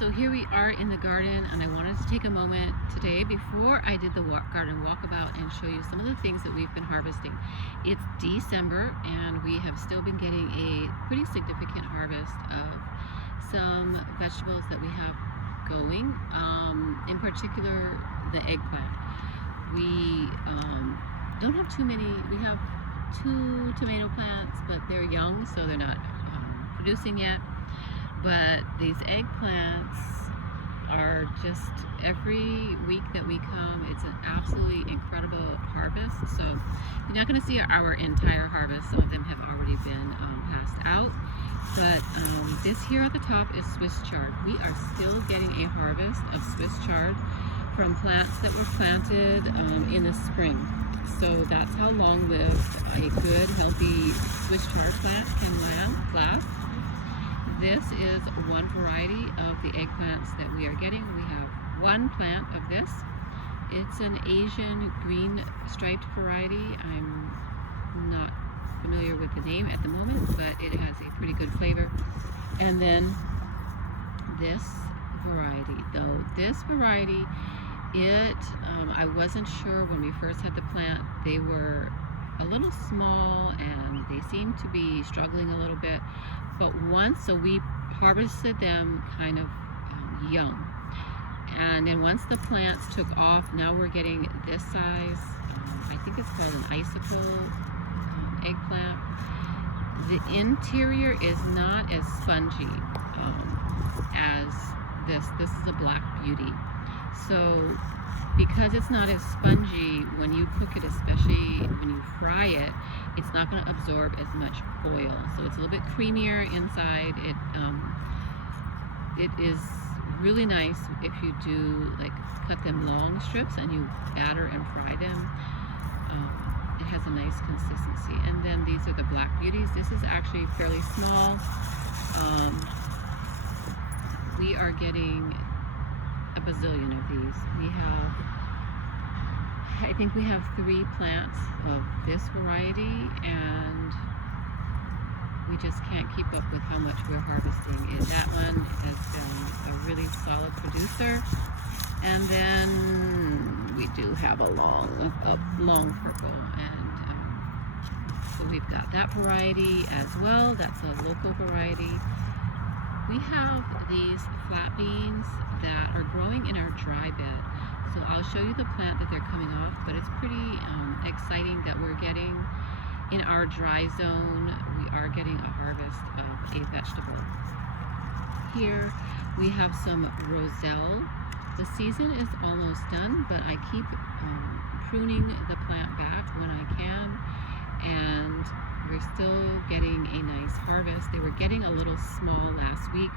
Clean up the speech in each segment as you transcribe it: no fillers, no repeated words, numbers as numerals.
So here we are in the garden, and I wanted to take a moment today before I did the garden walkabout and show you some of the things that we've been harvesting. It's December and we have still been getting a pretty significant harvest of some vegetables that we have going, in particular the eggplant. We don't have too many. We have 2 tomato plants, but they're young, so they're not producing yet. But these eggplants are just, every week that we come, it's an absolutely incredible harvest. So you're not going to see our entire harvest. Some of them have already been passed out. But this here at the top is Swiss chard. We are still getting a harvest of Swiss chard from plants that were planted in the spring. So that's how long-lived a good, healthy Swiss chard plant can last. This is one variety of the eggplants that we are getting. We have one plant of this. It's an Asian green striped variety. I'm not familiar with the name at the moment, but it has a pretty good flavor. And then this variety, though this variety, I wasn't sure when we first had the plant. They were a little small and they seemed to be struggling a little bit, but so we harvested them kind of young, and then once the plants took off, now we're getting this size. I think it's called an icicle eggplant. The interior is not as spongy as this. This is a Black Beauty. So because it's not as spongy, when you cook it, especially when you fry it, it's not going to absorb as much oil. So it's a little bit creamier inside. It is really nice if you do cut them long strips and you batter and fry them. It has a nice consistency. And then these are the Black Beauties. This is actually fairly small. We are getting a bazillion of these. I think we have 3 plants of this variety, and we just can't keep up with how much we're harvesting. And that one has been a really solid producer. And then we do have a long purple, and so we've got that variety as well. That's a local variety. We have these flat beans that are growing in our dry bed. So I'll show you the plant that they're coming off, but it's pretty exciting that we're getting in our dry zone. We are getting a harvest of a vegetable. Here we have some roselle. The season is almost done, but I keep pruning the plant back when I can, and we're still getting a nice harvest. They were getting a little small last week,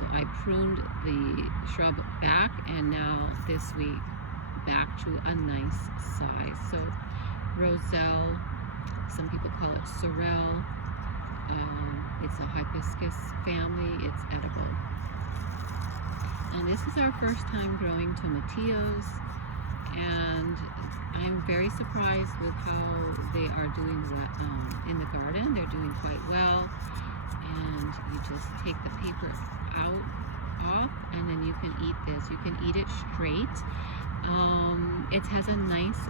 so I pruned the shrub back, and now this week back to a nice size. So roselle, some people call it sorrel. It's a hibiscus family. It's edible. And this is our first time growing tomatillos, and I'm very surprised with how they are doing in the garden. They're doing quite well, and you just take the paper off, and then you can eat this. You can eat it straight. It has a nice,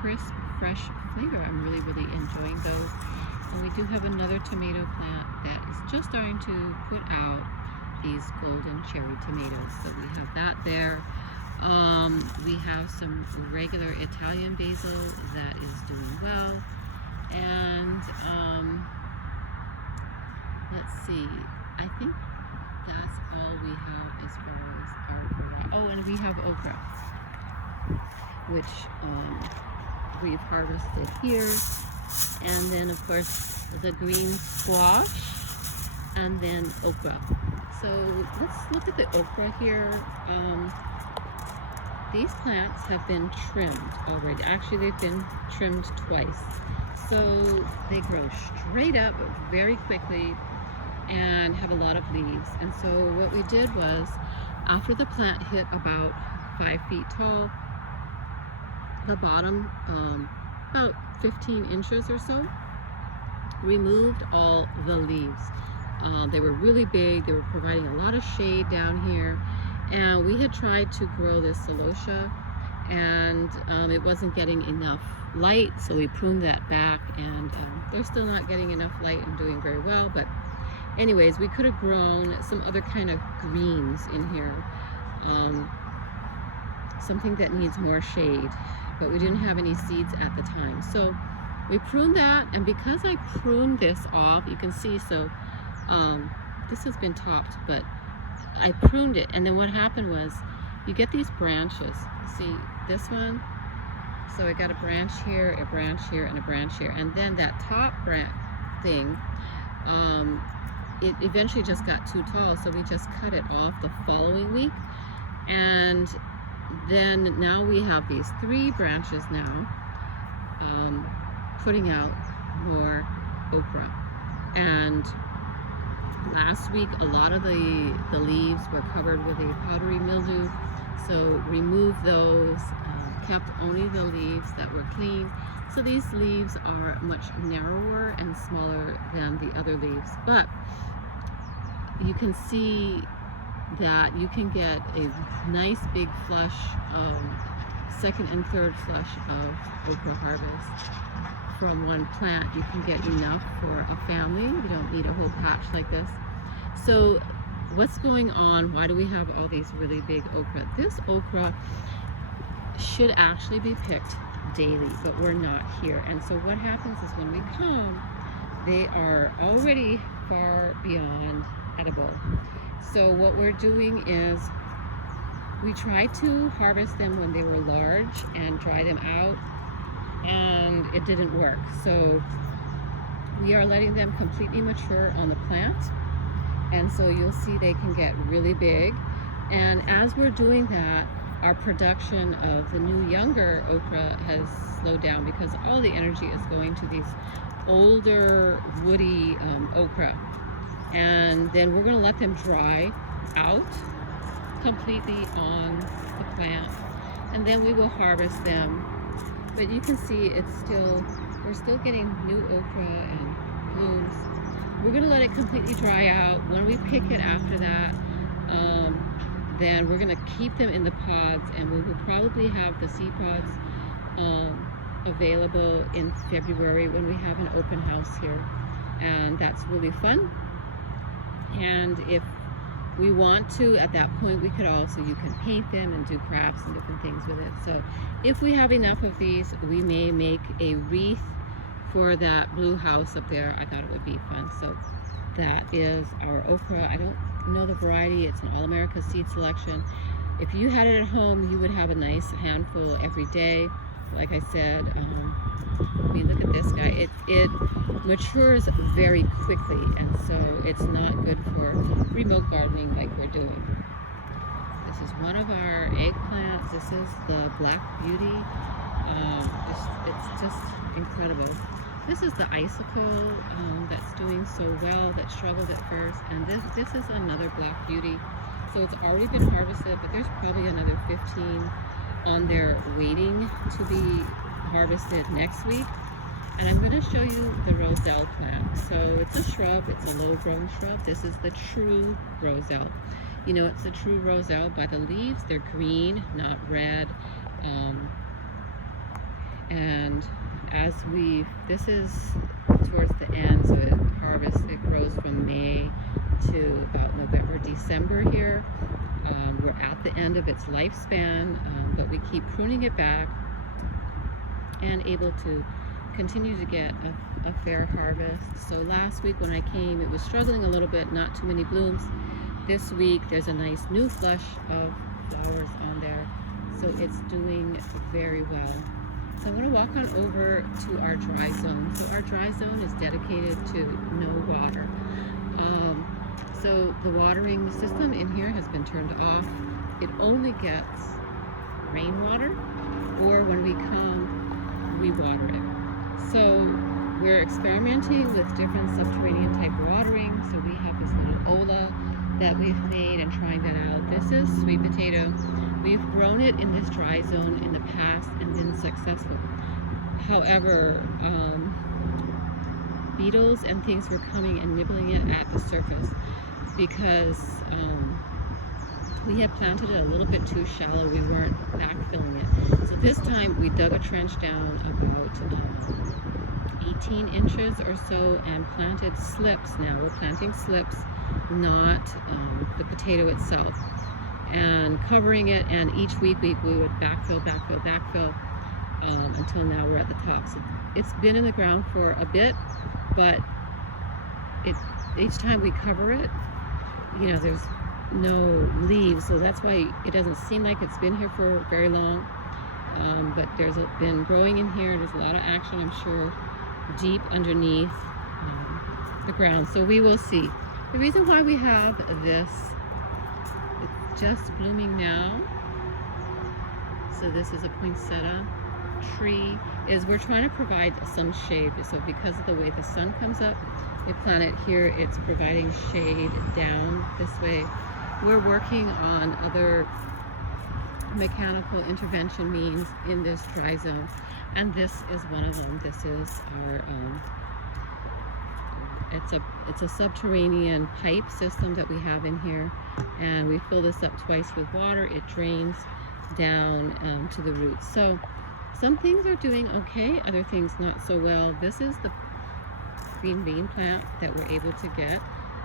crisp, fresh flavor. I'm really enjoying those. And we do have another tomato plant that is just starting to put out these golden cherry tomatoes. So we have that there. We have some regular Italian basil that is doing well. And let's see, I think that's all we have as far as our variety. Oh, and we have okra, which we've harvested here. And then of course the green squash, and then okra. So let's look at the okra here. These plants have been trimmed already. Actually, they've been trimmed twice. So they grow straight up very quickly and have a lot of leaves. And so what we did was, after the plant hit about 5 feet tall, the bottom about 15 inches or so, removed all the leaves. They were really big. They were providing a lot of shade down here, And we had tried to grow this celosia, and it wasn't getting enough light, so we pruned that back, and they're still not getting enough light and doing very well. But anyways, we could have grown some other kind of greens in here, something that needs more shade, but we didn't have any seeds at the time. So we pruned that, and because I pruned this off, you can see, so this has been topped, but I pruned it, and then what happened was you get these branches. See this one? So I got a branch here, a branch here, and a branch here, and then that top branch thing, it eventually just got too tall, so we just cut it off the following week. And then now we have these 3 branches now, putting out more okra. And last week a lot of the leaves were covered with a powdery mildew, so removed those, kept only the leaves that were clean. So these leaves are much narrower and smaller than the other leaves, but you can see that you can get a nice big flush, second and third flush of okra harvest from one plant. You can get enough for a family. You don't need a whole patch like this. So what's going on? Why do we have all these really big okra? This okra should actually be picked daily, but we're not here. And so what happens is when we come, they are already far beyond edible. So what we're doing is we try to harvest them when they were large and dry them out, and it didn't work. So we are letting them completely mature on the plant, and so you'll see they can get really big. And as we're doing that, our production of the new younger okra has slowed down because all the energy is going to these older woody okra. And then we're going to let them dry out completely on the plant, and then we will harvest them. But you can see we're still getting new okra and blooms. We're going to let it completely dry out. When we pick it after that, then we're going to keep them in the pods, and we will probably have the seed pods available in February when we have an open house here, and that's really fun. And if we want to, at that point, we could also, you can paint them and do crafts and different things with it. So if we have enough of these, we may make a wreath for that blue house up there. I thought it would be fun. So that is our okra. I don't know the variety. It's an All-America seed selection. If you had it at home, you would have a nice handful every day. Like I said, I mean, look at this guy. It matures very quickly, and so it's not good for remote gardening like we're doing. This is one of our eggplants. This is the Black Beauty. It's just incredible. This is the icicle that's doing so well, that struggled at first, and this is another Black Beauty. So it's already been harvested, but there's probably another 15 on there waiting to be harvested next week. And I'm going to show you the roselle plant. So it's a shrub, it's a low-grown shrub. This is the true roselle. You know, it's the true roselle by the leaves. They're green, not red. And as this is towards the end, so it grows from May to about November, December here. We're at the end of its lifespan, but we keep pruning it back and able to continue to get a fair harvest. So last week when I came, it was struggling a little bit, not too many blooms. This week there's a nice new flush of flowers on there, so it's doing very well. So I'm going to walk on over to our dry zone. So our dry zone is dedicated to no water. So the watering system in here has been turned off. It only gets rainwater, or when we come, we water it. So we're experimenting with different subterranean type watering. So we have this little Ola that we've made and trying that out. This is sweet potato. We've grown it in this dry zone in the past and been successful. However, beetles and things were coming and nibbling it at the surface because We had planted it a little bit too shallow. We weren't backfilling it. So this time we dug a trench down about 18 inches or so and planted slips. Now we're planting slips, not the potato itself, and covering it, and each week we would backfill until now we're at the top. So it's been in the ground for a bit, but each time we cover it, you know, there's no leaves, so that's why it doesn't seem like it's been here for very long. But there's been growing in here. There's a lot of action, I'm sure, deep underneath the ground. So we will see. The reason why we have this, it's just blooming now, so this is a poinsettia tree, is we're trying to provide some shade. So because of the way the sun comes up, we plant it here, it's providing shade down this way. We're working on other mechanical intervention means in this dry zone, and this is one of them. This is our it's a subterranean pipe system that we have in here, and we fill this up twice with water. It drains down to the roots. So some things are doing okay, other things not so well. This is the green bean plant that we're able to get.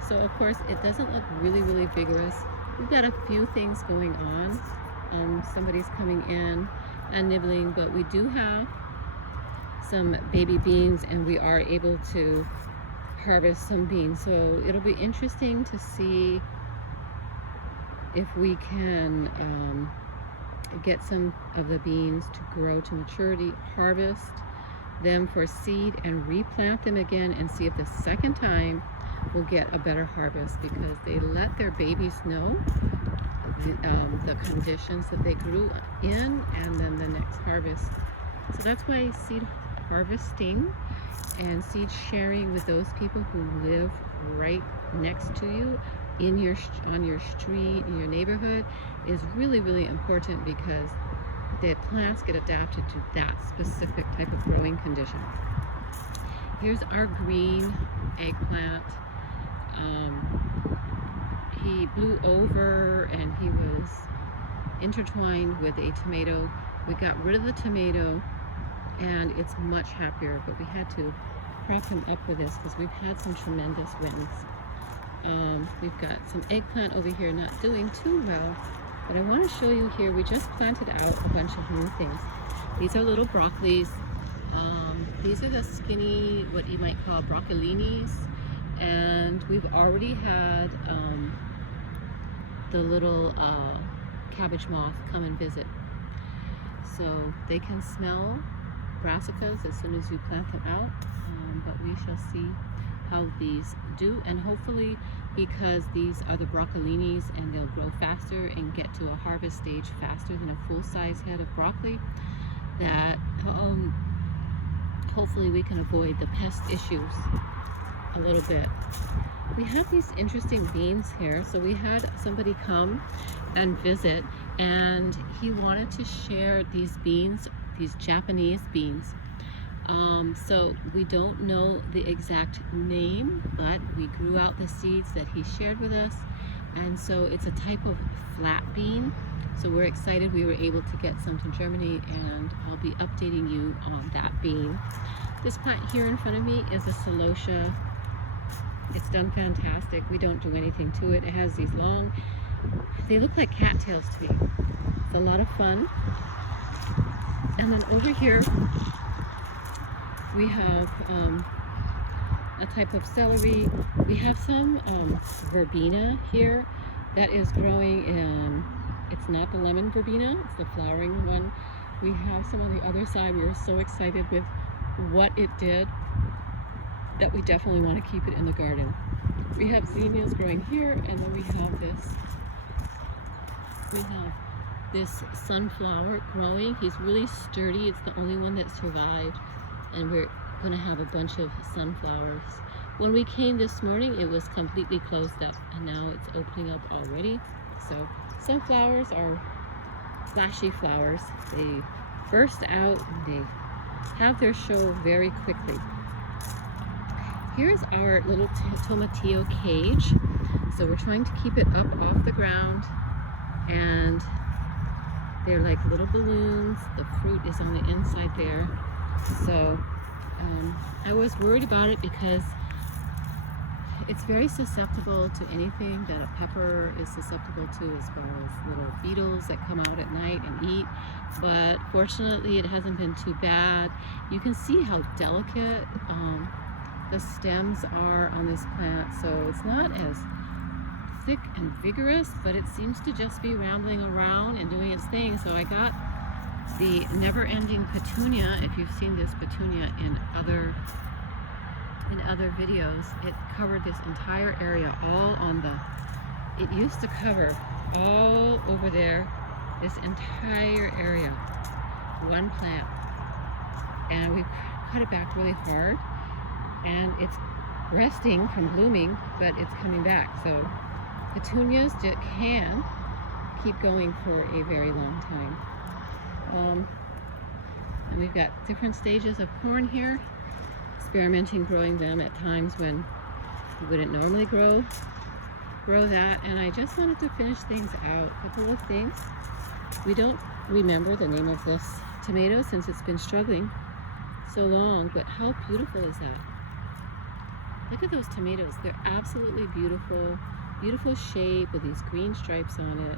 So of course it doesn't look really vigorous. We've got a few things going on. Somebody's coming in and nibbling, but we do have some baby beans and we are able to harvest some beans. So it'll be interesting to see if we can get some of the beans to grow to maturity, harvest them for seed and replant them again, and see if the second time we'll get a better harvest, because they let their babies know the conditions that they grew in, and then the next harvest. So that's why seed harvesting and seed sharing with those people who live right next to you on your street, in your neighborhood, is really important, because the plants get adapted to that specific type of growing condition. Here's our green eggplant. He blew over and he was intertwined with a tomato. We got rid of the tomato and it's much happier, but we had to prop him up with this because we've had some tremendous winds. We've got some eggplant over here not doing too well, but I want to show you here, we just planted out a bunch of new things. These are little broccolis. These are the skinny, what you might call broccolinis, and we've already had the little cabbage moth come and visit. So they can smell brassicas as soon as you plant them out, but we shall see how these do, and hopefully, because these are the broccolinis and they'll grow faster and get to a harvest stage faster than a full-size head of broccoli, that hopefully we can avoid the pest issues a little bit. We have these interesting beans here. So we had somebody come and visit, and he wanted to share these beans, these Japanese beans. So we don't know the exact name, but we grew out the seeds that he shared with us, and so it's a type of flat bean. So we're excited we were able to get some to germinate, and I'll be updating you on that bean. This plant here in front of me is a celosia. It's done fantastic. We don't do anything to it. It has these long, they look like cattails to me. It's a lot of fun. And then over here we have a type of celery. We have some verbena here that is growing in, it's not the lemon verbena, it's the flowering one. We have some on the other side. We were so excited with what it did that we definitely want to keep it in the garden. We have zinnias growing here, and then we have this sunflower growing. He's really sturdy. It's the only one that survived, and we're going to have a bunch of sunflowers. When we came this morning, it was completely closed up, and now it's opening up already. So sunflowers are flashy flowers. They burst out, and they have their show very quickly. Here's our little tomatillo cage. So we're trying to keep it up off the ground. and they're like little balloons. The fruit is on the inside there. So I was worried about it because it's very susceptible to anything that a pepper is susceptible to, as far as little beetles that come out at night and eat. But fortunately, it hasn't been too bad. You can see how delicate the stems are on this plant, so it's not as thick and vigorous, but it seems to just be rambling around and doing its thing. So I got the never-ending petunia. If you've seen this petunia in other videos, it covered this entire area, all on the, it used to cover all over there, this entire area, one plant, and we cut it back really hard, and it's resting from blooming, but it's coming back. So petunias can keep going for a very long time. And we've got different stages of corn here, experimenting growing them at times when you wouldn't normally grow that. And I just wanted to finish things out. A couple of things. We don't remember the name of this tomato since it's been struggling so long, but how beautiful is that? Look at those tomatoes. They're absolutely beautiful. Beautiful shape with these green stripes on it.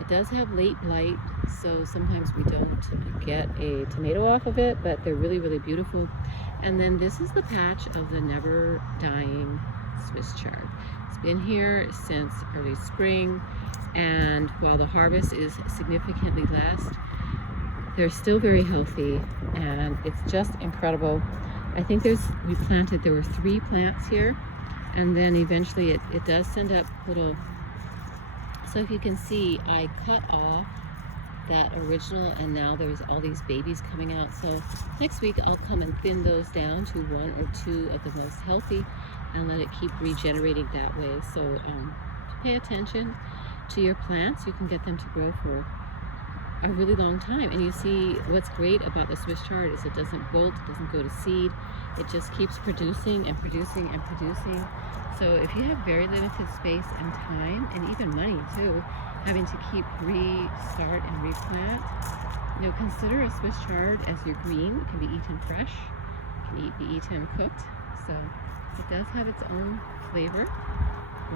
It does have late blight, so sometimes we don't get a tomato off of it, but they're really, really beautiful. And then this is the patch of the never dying Swiss chard. It's been here since early spring, and while the harvest is significantly less, they're still very healthy, and it's just incredible. I think there were 3 plants here, and then eventually it does send up little. So if you can see, I cut off that original, and now there's all these babies coming out. So next week I'll come and thin those down to 1 or 2 of the most healthy and let it keep regenerating that way. So pay attention to your plants. You can get them to grow for a really long time. And you see, what's great about the Swiss chard is it doesn't bolt, it doesn't go to seed. It just keeps producing and producing and producing. So if you have very limited space and time, and even money too, having to keep restart and replant, consider a Swiss chard as your green. It can be eaten fresh, it can be eaten cooked. So it does have its own flavor,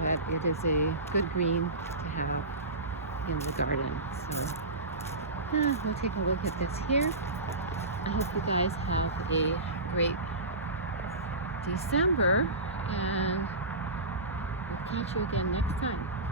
but it is a good green to have in the garden. So we'll take a look at this here. I hope you guys have a great December, and we'll catch you again next time.